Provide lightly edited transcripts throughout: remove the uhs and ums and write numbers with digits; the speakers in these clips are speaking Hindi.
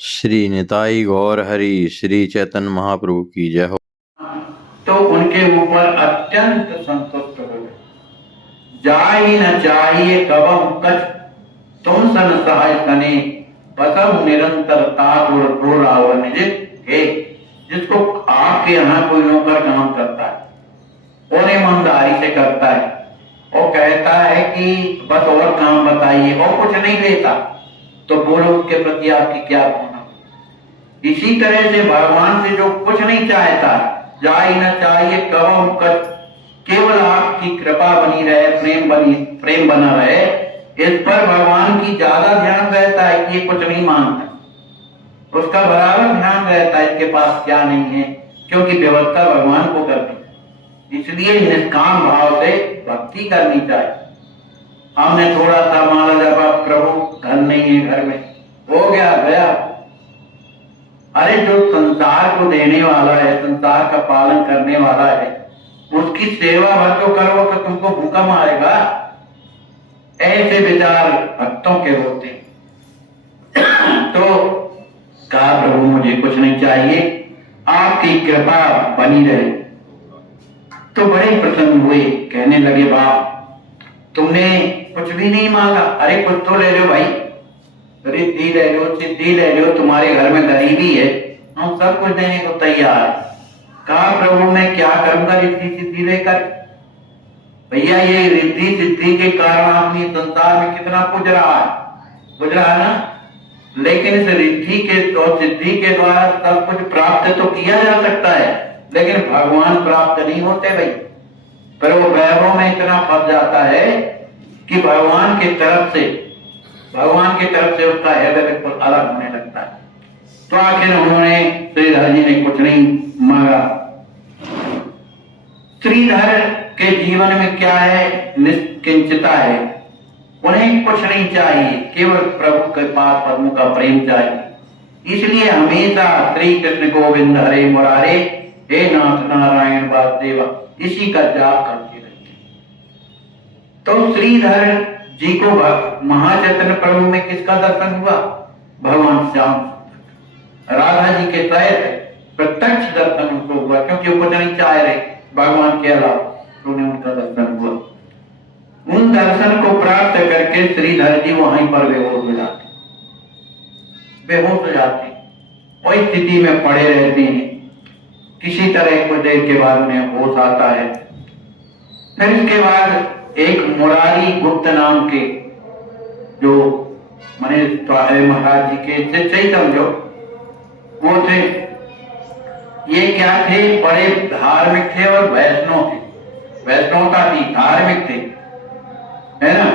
श्री निताई गौर हरि श्री चैतन्य महाप्रभु की जय हो। तो उनके ऊपर अत्यंत संतुष्ट हो गए। जाई न चाहिए कबम कछ तुम सन सहाय सने बसम निरंतर तापुर रावण है। जिसको आपके यहाँ कोई नौकर काम करता है और ईमानदारी से करता है और कहता है कि बस और काम बताइए और कुछ नहीं लेता, तो बोलो उसके प्रति आपकी क्या भावना। इसी तरह से भगवान से जो कुछ नहीं चाहता, जाई न चाहिए कवम कछ, केवल आपकी कृपा बनी रहे, प्रेम बना रहे, इस पर भगवान की ज्यादा ध्यान रहता है कि ये कुछ नहीं मांगता। उसका बराबर ध्यान रहता है इसके पास क्या नहीं है, क्योंकि व्यवस्था भगवान को करनी। इसलिए निष्काम भाव से भक्ति करनी चाहिए। हमने थोड़ा सा माला जपा, प्रभु धन नहीं है घर में, हो गया गया। अरे जो संसार को देने वाला है, संसार का पालन करने वाला है, उसकी सेवा भर तो करो तो तुमको भूखा मारेगा। ऐसे विचार भक्तों के होते हैं। तो कहा प्रभु मुझे कुछ नहीं चाहिए, आपकी कृपा बनी रहे। तो बड़े प्रसन्न हुए, कहने लगे बाप तुमने कुछ भी नहीं मांगा, अरे कुछ तो ले लो भाई, रिद्धि ले लो, सिद्धि ले लो, तुम्हारे घर में गरीबी है, हम सब कुछ देने को तैयार है। कहा प्रभु मैं क्या करूंगा रिद्धि सिद्धि लेकर। भैया ये रिद्धि सिद्धि के कारण आदमी संसार में कितना पूज रहा है ना, लेकिन इस रिद्धि के और सिद्धि के द्वारा सब कुछ प्राप्त तो किया जा सकता है, लेकिन भगवान प्राप्त नहीं होते भाई। पर वो वैभव में इतना फंस जाता है कि भगवान की तरफ से उसका हृदय बिल्कुल अलग होने लगता है। तो आखिर उन्होंने, श्रीधर जी ने कुछ नहीं मांगा। श्रीधर के जीवन में क्या है, निश्चिंतता है, उन्हें कुछ नहीं चाहिए, केवल प्रभु के पास पद्म का प्रेम चाहिए। इसलिए हमेशा श्री कृष्ण गोविंद हरे मुरारे, हे नाथ नारायण वासुदेवा, इसी का जाप करते रहते। तो श्रीधर जी को महाचैतन्य प्रभु में किसका दर्शन हुआ? भगवान श्याम राधा जी के तहत प्रत्यक्ष दर्शन उनको हुआ, क्योंकि वो कुछ नहीं चाह रहे भगवान के अलावा, तो उन्हें उनका दर्शन हुआ। उन दर्शन को प्राप्त करके श्रीधर जी वहीं पर बेहोश हो जाते, वही स्थिति में पड़े रहते हैं। किसी तरह कुछ देर के बाद उन्हें होश आता है। फिर इसके बाद एक मुरारी गुप्त नाम के, जो मने महाराज जी के सही समझो वो थे, ये क्या थे, बड़े धार्मिक थे और वैष्णव थे, वैष्णवता थी, धार्मिक थे, है ना।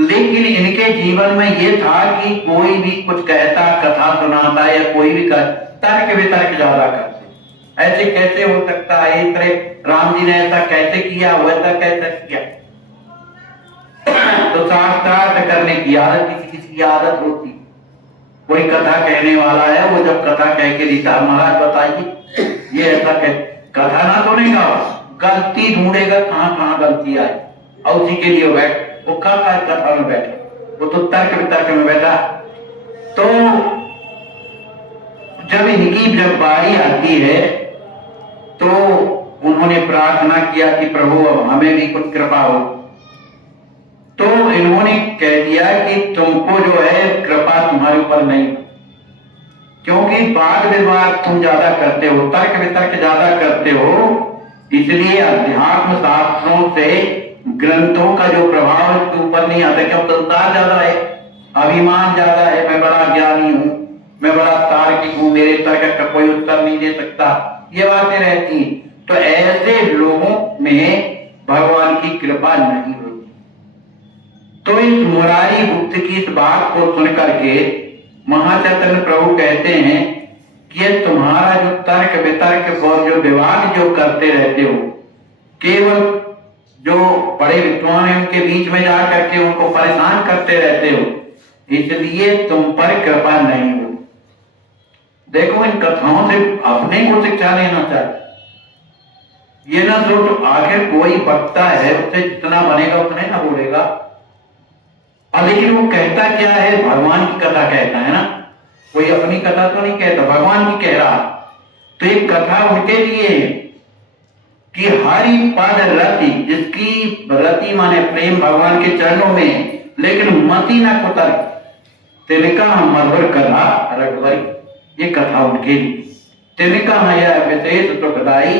लेकिन इनके जीवन में ये था कि कोई भी कुछ कहता, कथा सुनाता या कोई भी तर्क वितर्क ज्यादा करते। ऐसे कैसे हो सकता है, इस तरह राम जी ने ऐसा कैसे किया, वैसा कैसे किया। तो शास्त्रार्थ करने की आदत किसी की आदत होती। कोई कथा कहने वाला है, वो जब कथा कह के देता, महाराज बताइए ये ऐसा कथा ना सुनेगा, गलती ढूंढेगा कहाँ कहाँ गलती आई, और उसी के लिए बैठ वो कथा में बैठे, वो तो तर्क वितर्क में बैठा। तो जब बारी आती है तो उन्होंने प्रार्थना किया कि प्रभु अब हमें भी कुछ कृपा हो। तो इन्होंने कह दिया कि तुमको जो है कृपा तुम्हारे ऊपर नहीं, क्योंकि वाद विवाद तुम ज्यादा करते हो, तर्क वितर्क ज्यादा करते हो, इसलिए अध्यात्म शास्त्रों से ग्रंथों का जो प्रभाव इसके ऊपर नहीं आता। क्यों? संसार ज्यादा है, अभिमान ज्यादा है, मैं बड़ा ज्ञानी हूं, मैं बड़ा तार्किक हूं, मेरे तर्क का कोई उत्तर नहीं दे सकता, ये बातें रहती हैं। तो ऐसे लोगों में भगवान की कृपा नहीं होती। तो इस मुरारी गुप्त की इस बात को सुन करके महाचैतन्य प्रभु कहते हैं कि ये तुम्हारा जो तर्क वितर्क और जो विवाद जो करते रहते हो, केवल जो बड़े विद्वान हैं उनके बीच में जा करके उनको परेशान करते रहते हो, इसलिए तुम पर कृपा नहीं हो। देखो इन कथाओं से अपने को शिक्षा लेना चाहिए। ये ना सोचो आखिर कोई वक्ता है, उससे जितना बनेगा उतने ना बोलेगा, लेकिन वो कहता क्या है, भगवान की कथा कहता है ना, कोई अपनी कथा तो नहीं कहता, भगवान की कह रहा। तो एक कथा उनके लिए है कि हरि पद रति, जिसकी रति माने प्रेम भगवान के चरणों में, लेकिन मति न कुतर तिनका मधुर कथा रघुवरी। ये कथा उनके लिए। तिनका मया विशेष सुखदाई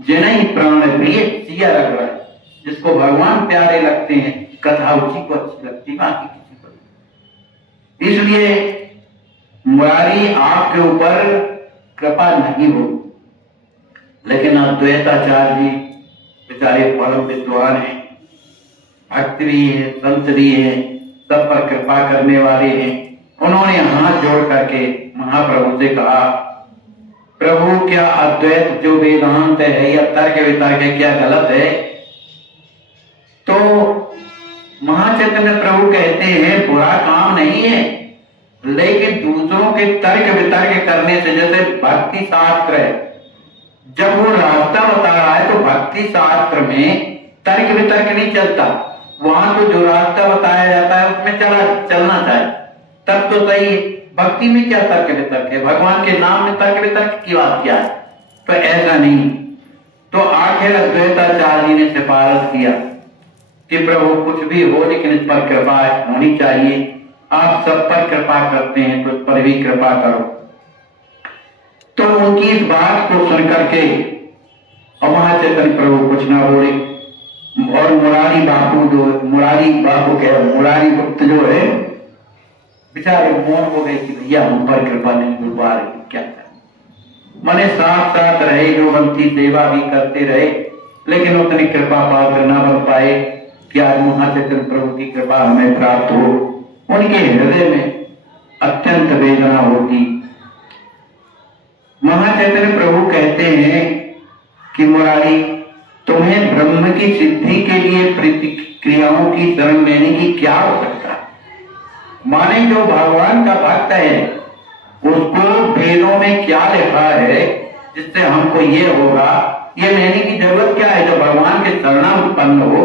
जिन्हीं प्राण प्रिय सिया रघुवरी। जिसको भगवान प्यारे लगते हैं कथा उसी को अच्छी लगती, बाकी किसी को नहीं। इसलिए मुरारी आपके ऊपर कृपा नहीं हो, लेकिन अद्वैताचार्य जी बेचारे परम विद्वान हैं, भक्त भी है, संत भी है, सब पर कृपा करने वाले हैं। उन्होंने हाथ जोड़ करके महाप्रभु से कहा, प्रभु क्या अद्वैत जो वेदांत है या तर्क वितर्क है, क्या गलत है? तो महाचैतन्य प्रभु कहते हैं बुरा काम नहीं है, लेकिन दूसरों के तर्क वितर्क करने से, जैसे भक्ति शास्त्र है, जब वो रास्ता बता रहा है तो भक्ति शास्त्र में तर्क वितर्क नहीं चलता। वहां तो जो रास्ता बताया जाता है उसमें चलना चाहिए, तब तो सही है। भक्ति में क्या तर्क वितर्क है? भगवान के नाम में तर्क वितर्क की बात क्या है? तो ऐसा नहीं। तो आखिर अद्वैताचार्य जी ने सिफारिश किया कि प्रभु कुछ भी हो, लेकिन इस पर कृपा होनी चाहिए। आप सब पर कृपा करते हैं तो इस पर भी कृपा करो। तो उनकी इस बात को सुनकर के महाचैतन्य प्रभु कुछ ना बोले। और मुरारी गुप्त जो है बेचारे मौन हो गए कि भैया हम पर कृपा नहीं हो पा रही, क्या करें। मने साथ साथ रहे, जो बनती सेवा भी करते रहे, लेकिन उतनी कृपा पात्र ना बन पाए कि आज महाचैतन्य प्रभु की कृपा हमें प्राप्त हो। उनके हृदय में अत्यंत वेदना होती। महाचैतन्य प्रभु कहते हैं कि मुरारी, तुम्हें ब्रह्म की सिद्धि के लिए प्रतिक्रियाओं की शरण लेने की क्या आवश्यकता? माने जो भगवान का भक्त है उसको वेदों में क्या लिखा है जिससे हमको ये होगा, ये लेने की जरूरत क्या है? जब भगवान के शरणापन्न हो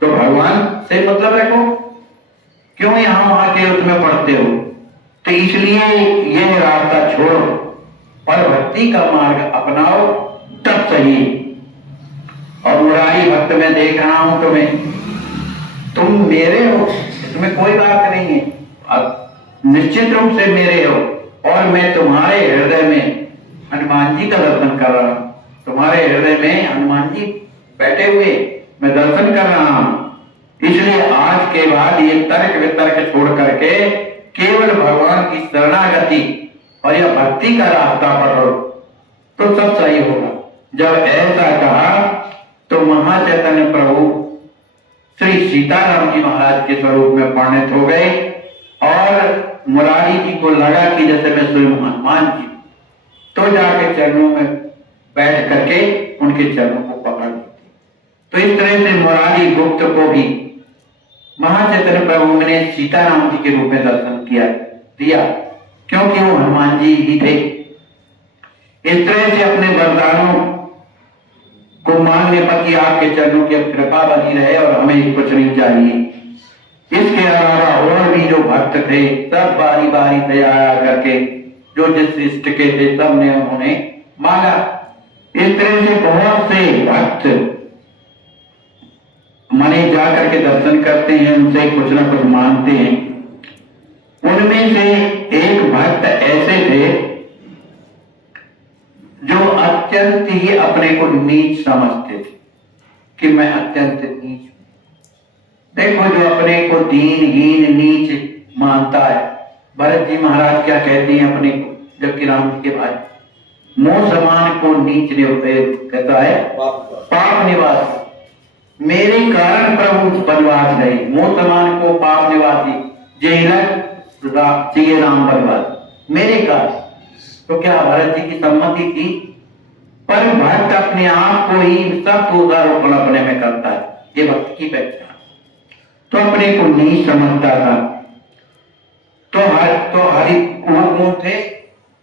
तो भगवान से मतलब रखो, क्यों यहां वहां के उसमें पढ़ते हो? तो इसलिए यह रास्ता छोड़ो और भक्ति का मार्ग अपनाओ, तब सही। और मुरारी भक्त में देख रहा हूं तुम्हें, तुम मेरे हो, इसमें कोई बात नहीं है, अब निश्चित रूप से मेरे हो। और मैं तुम्हारे हृदय में हनुमान जी का दर्शन कर रहा हूं। तुम्हारे हृदय में हनुमान जी बैठे हुए मैं दर्शन कर रहा हूं। इसलिए आज के बाद ये तर्क वितर्क छोड़ करके केवल भगवान की शरणागति और यह भक्ति का रास्ता पकड़ो तो सब सही होगा। जब ऐसा कहा तो महाचैतन्य प्रभु श्री सीताराम जी महाराज के स्वरूप में परिणत हो गए और मुरारी जी को लगा कि जैसे मैं स्वयं हनुमान जी, तो जाके चरणों में बैठ करके उनके चरणों को पकड़ लेते। तो इस तरह से मुरारी गुप्त को भी महाचैतन्य प्रभु ने सीताराम जी के रूप में दर्शन दिया, क्योंकि वो हनुमान जी ही थे। इस तरह से अपने वरदानों को मांगने पर कि आपके चरणों की कृपा बनी रहे और हमें कुछ नहीं चाहिए। इसके अलावा और भी जो भक्त थे सब बारी बारी से आया करके जो जिस इष्ट के थे सब ने उन्होंने मांगा। इस तरह से बहुत से भक्त मने जाकर के दर्शन करते हैं, उनसे कुछ ना कुछ मांगते हैं। उनमें से एक भक्त ऐसे थे जो अत्यंत ही अपने को नीच समझते थे कि मैं अत्यंत नीच हूं। देखो जो अपने को दीनहीन नीच मानता है, भरत जी महाराज क्या कहते हैं अपने को, जबकि राम जी के भाई, मोह समान को नीच कहता है पाप निवासी, मेरे कारण प्रभु बनवास गए। मोह समान को पाप निवासी जय राम बनवास, मेरे कारण। तो क्या भरत जी की सम्मति थी? पर भक्त अपने आप को ही सब दोषारोपण अपने में करता है, ये भक्त की पहचान। तो अपने को नहीं समझता था। तो हरि कौन थे?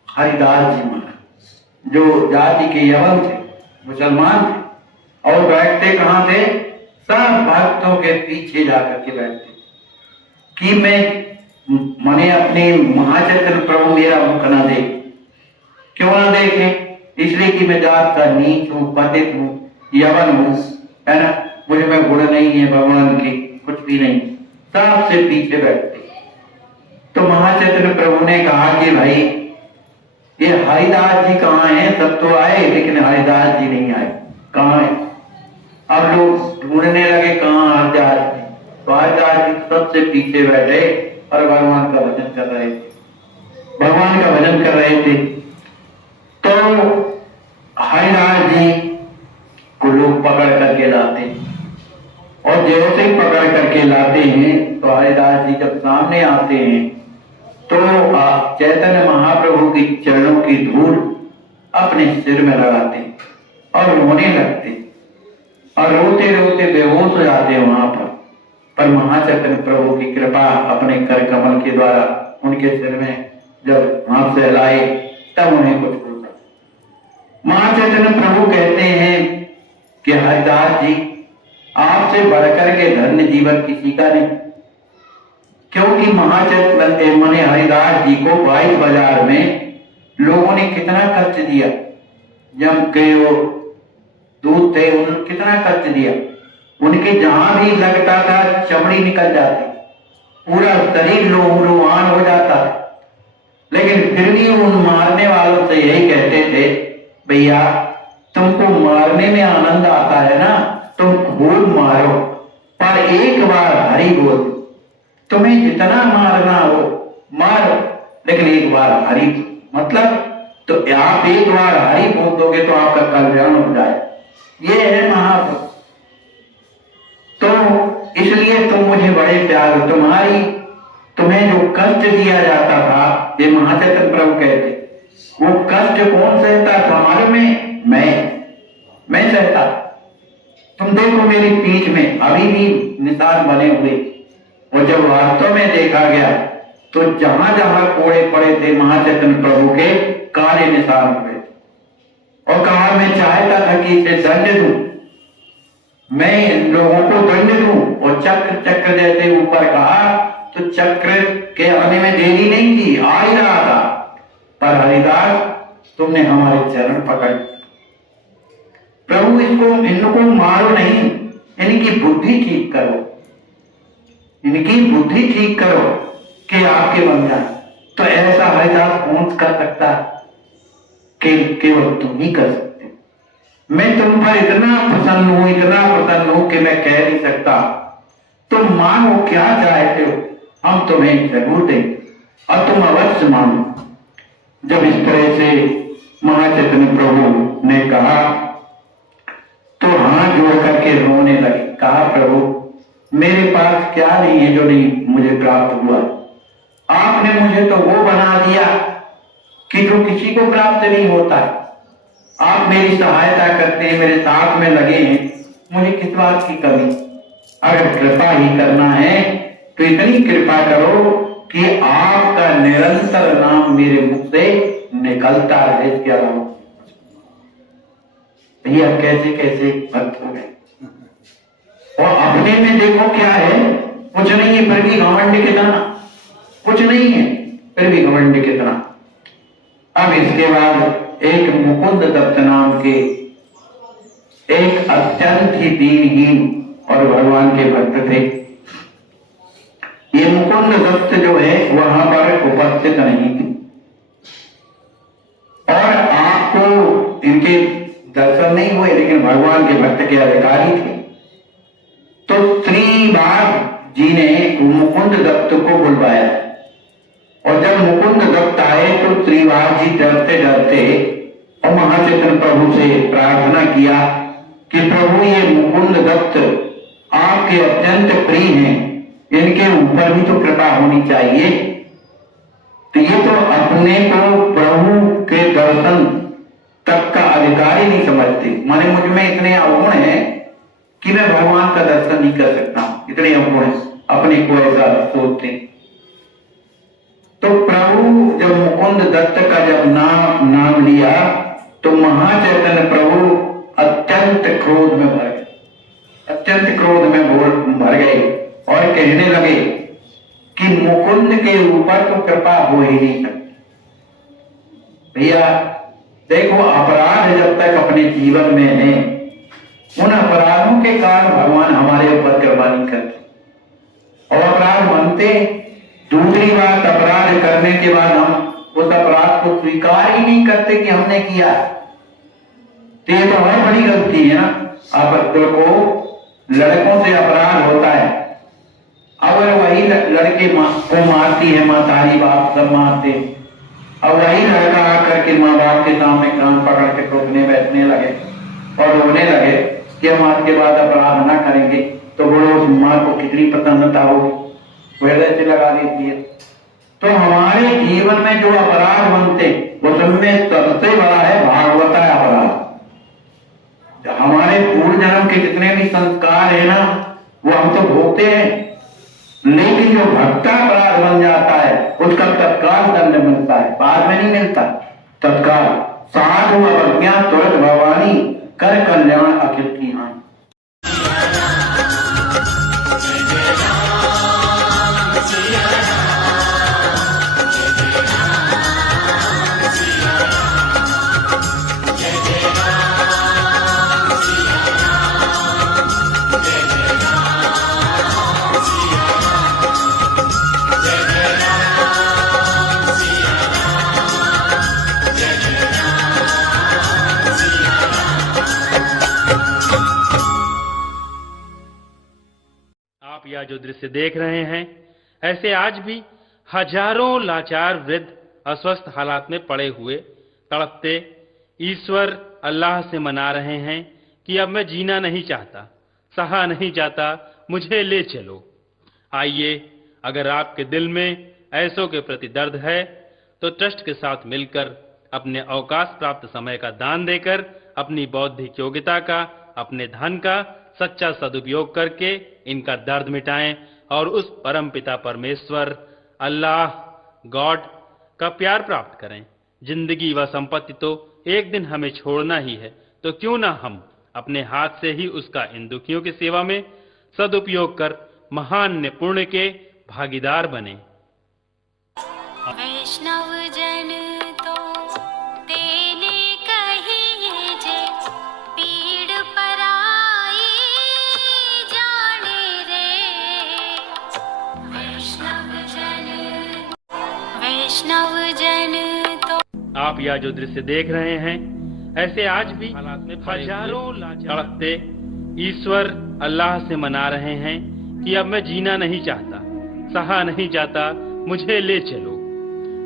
हरिदास जी महाराज, जो जाति के यवन थे, मुसलमान थे, और बैठते कहां थे? सब भक्तों के पीछे जाकर के बैठते कि मैं मने अपने महाचैतन्य प्रभु मेरा थे, इसलिए कि मैं जात का नीच हूँ, पतित हूँ, यवन हूँ, है ना, मुझे में गुण नहीं है भगवान की, कुछ भी नहीं, सबसे पीछे बैठते। तो महाचैतन्य प्रभु ने कहा कि भाई ये हरिदास जी कहाँ हैं? सब तो आए लेकिन हरिदास जी नहीं आए, कहाँ है? अब लोग ढूंढने लगे कहाँ हरिदास जी, तो हरिदास जी सबसे पीछे बैठे और भगवान का भजन कर रहे थे, भगवान का भजन कर रहे थे। तो हरिदास जी को लोग पकड़ करके लाते, और जैसे ही पकड़ करके लाते हैं तो हरिदास जी जब सामने आते हैं तो चैतन्य महाप्रभु की चरणों की धूल अपने सिर में लगाते और रोने लगते, और रोते रोते बेहोश हो जाते वहां पर महाचैतन्य प्रभु की कृपा अपने कर कमल के द्वारा उनके सिर में जब हाथ से हिलाए तब उन्हें कुछ होता। महाचैतन्य प्रभु कहते हैं कि हरिदास जी आपसे बढ़कर के धन्य जीवन किसी का नहीं, क्योंकि महाचैतन्य मने हरिदास जी को 22 बाजार में लोगों ने कितना कष्ट दिया, जम के वो दूध थे उन्होंने कितना कष्ट दिया, उनके जहां भी लगता था चमड़ी निकल जाती, पूरा शरीर लोहान हो जाता, लेकिन फिर भी उन मारने वालों से यही कहते थे, भैया तुमको मारने में आनंद आता है ना, तुम खूब मारो पर एक बार हरि बोल, तुम्हें जितना मारना हो मारो लेकिन एक बार हरि, मतलब तो आप एक बार हरि बोल दोगे तो आपका कल्याण हो जाए, ये है महाप्रभु। तो इसलिए तुम मुझे बड़े प्यार हो, तुम्हें जो कष्ट दिया जाता था, ये महाचैतन्य प्रभु कहते, वो कष्ट कौन सहता था? हमारे में मैं सहता। तुम देखो मेरी पीठ में अभी भी निशान बने हुए, और जब वास्तव में देखा गया तो जहां जहां कोड़े पड़े थे महाचैतन्य प्रभु के काले निशान हुए, और कहा मैं चाहता था कि इसे दंड दूं, मैं इन लोगों को दंड दूं, और चक्र जैसे ऊपर कहा तो चक्र के आने में देरी नहीं थी, आ ही रहा था, पर हरिदास तुमने हमारे चरण पकड़, प्रभु इनको मारो नहीं, इनकी बुद्धि ठीक करो, इनकी बुद्धि ठीक करो कि आपके बन जाए। तो ऐसा हरिदास कौन कर सकता है? केवल तुम ही कर सकते। मैं तुम पर इतना प्रसन्न हूं कि मैं कह नहीं सकता। तुम मांगो क्या चाहते हो, हम तुम्हें जरूर दें, और तुम अवश्य मांगो। जब इस तरह से महाचैतन्य प्रभु ने कहा तो हाथ जोड़ करके रोने लगे, कहा प्रभु मेरे पास क्या नहीं है जो नहीं मुझे प्राप्त हुआ, आपने मुझे तो वो बना दिया कि जो किसी को प्राप्त नहीं होता है, आप मेरी सहायता करते हैं, मेरे साथ में लगे हैं, मुझे किस बात की कमी? अगर कृपा ही करना है तो इतनी कृपा करो कि आपका निरंतर नाम मेरे मुख से निकलता रहे, इसके अलावा भैया कैसे कैसे भक्त हो गए। और अपने में देखो क्या है, कुछ नहीं है फिर भी घमंड कितना, कुछ नहीं है फिर भी घमंड कितना। अब इसके बाद एक मुकुंद दत्त नाम के एक अत्यंत ही दीनहीन और भगवान के भक्त थे। ये मुकुंद दत्त जो है वहां पर उपस्थित नहीं थे, और आपको इनके दर्शन नहीं हुए, लेकिन भगवान के भक्त के अधिकारी थे। तो श्रीवास जी ने मुकुंद दत्त को बुलवाया, और जब मुकुंद दत्त आए तो श्रीवास जी डरते डरते और महाचैतन्य प्रभु से प्रार्थना किया कि प्रभु ये मुकुंद दत्त आपके अत्यंत प्रिय हैं, इनके ऊपर भी तो कृपा होनी चाहिए। तो ये तो अपने को प्रभु के दर्शन तक का अधिकारी नहीं समझते, माने मुझ में इतने अवगुण हैं कि मैं भगवान का दर्शन नहीं कर सकता, इतने अवगुण हैं, अपने को ऐसा सोचते। तो प्रभु जब मुकुंद दत्त का जब नाम लिया तो महाचैतन्य प्रभु अत्यंत क्रोध में भर गए, अत्यंत क्रोध में भर गए और कहने लगे कि मुकुंद के ऊपर तो कृपा हो ही नहीं सकती। भैया देखो, अपराध जब तक अपने जीवन में है, उन अपराधों के कारण भगवान हमारे ऊपर कृपा नहीं करते और अपराध बनते। दूसरी बात, अपराध करने के बाद हम उस अपराध को स्वीकार ही नहीं करते कि हमने किया, तो ये तो बहुत बड़ी गलती है ना। अब को लड़कों से अपराध होता है, अगर वही लड़के को मारती है माँ, तारी बाप सब मारते, अब वही लड़का आकर के माँ बाप के सामने कान पकड़ के टोकने बैठने लगे और रोने लगे कि हम आज के बाद अपराध ना करेंगे, तो बोलो उस माँ को कितनी प्रसन्नता होगी, हृदय से लगा देती है। तो हमारे जीवन में जो अपराध बनते, उसमें सबसे बड़ा है भागवता अपराध। हमारे पूर्व जन्म के जितने भी संस्कार है ना, वो हम तो भोगते हैं, लेकिन जो भक्ता अपराध बन जाता है उसका तत्काल दंड मिलता है, बाद में नहीं मिलता, तत्काल। साधु अवज्ञा तुरंत भवानी, कर कल्याण अखिल की हानि। आप यह जो दृश्य देख रहे हैं, ऐसे आज भी हजारों लाचार वृद्ध अस्वस्थ हालात में पड़े हुए तड़पते ईश्वर अल्लाह से मना रहे हैं कि अब मैं जीना नहीं चाहता, सहा नहीं जाता, मुझे ले चलो। आइए, अगर आपके दिल में ऐसों के प्रति दर्द है तो ट्रस्ट के साथ मिलकर अपने अवकाश प्राप्त समय का दान देकर अपनी बौद्धिक योग्यता का, अपने धन का सच्चा सदुपयोग करके इनका दर्द मिटाएं और उस परम पिता परमेश्वर अल्लाह गॉड का प्यार प्राप्त करें। जिंदगी व संपत्ति तो एक दिन हमें छोड़ना ही है, तो क्यों ना हम अपने हाथ से ही उसका इन दुखियों की सेवा में सदुपयोग कर महान पुण्य के भागीदार बने। वैष्णव जन तो तेने कही जे, पीड़ पराई जाने रे। वैष्णव जन तो। आप यह जो दृश्य देख रहे हैं, ऐसे आज भी हालात में हजारों तड़पते ईश्वर अल्लाह से मना रहे हैं कि अब मैं जीना नहीं चाहता, सहा नहीं जाता, मुझे ले चलो।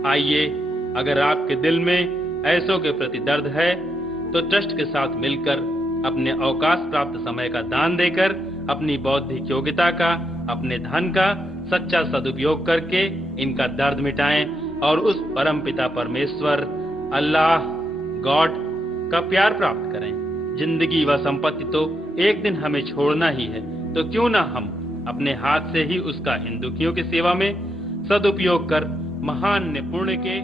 आइए, अगर आपके दिल में ऐसों के प्रति दर्द है तो ट्रस्ट के साथ मिलकर अपने अवकाश प्राप्त समय का दान देकर अपनी बौद्धिक योग्यता का, अपने धन का सच्चा सदुपयोग करके इनका दर्द मिटाएं और उस परम पिता परमेश्वर अल्लाह गॉड का प्यार प्राप्त करें। जिंदगी व संपत्ति तो एक दिन हमें छोड़ना ही है, तो क्यों ना हम अपने हाथ से ही उसका इन दुखियों की सेवा में सदुपयोग कर महान पुण्य के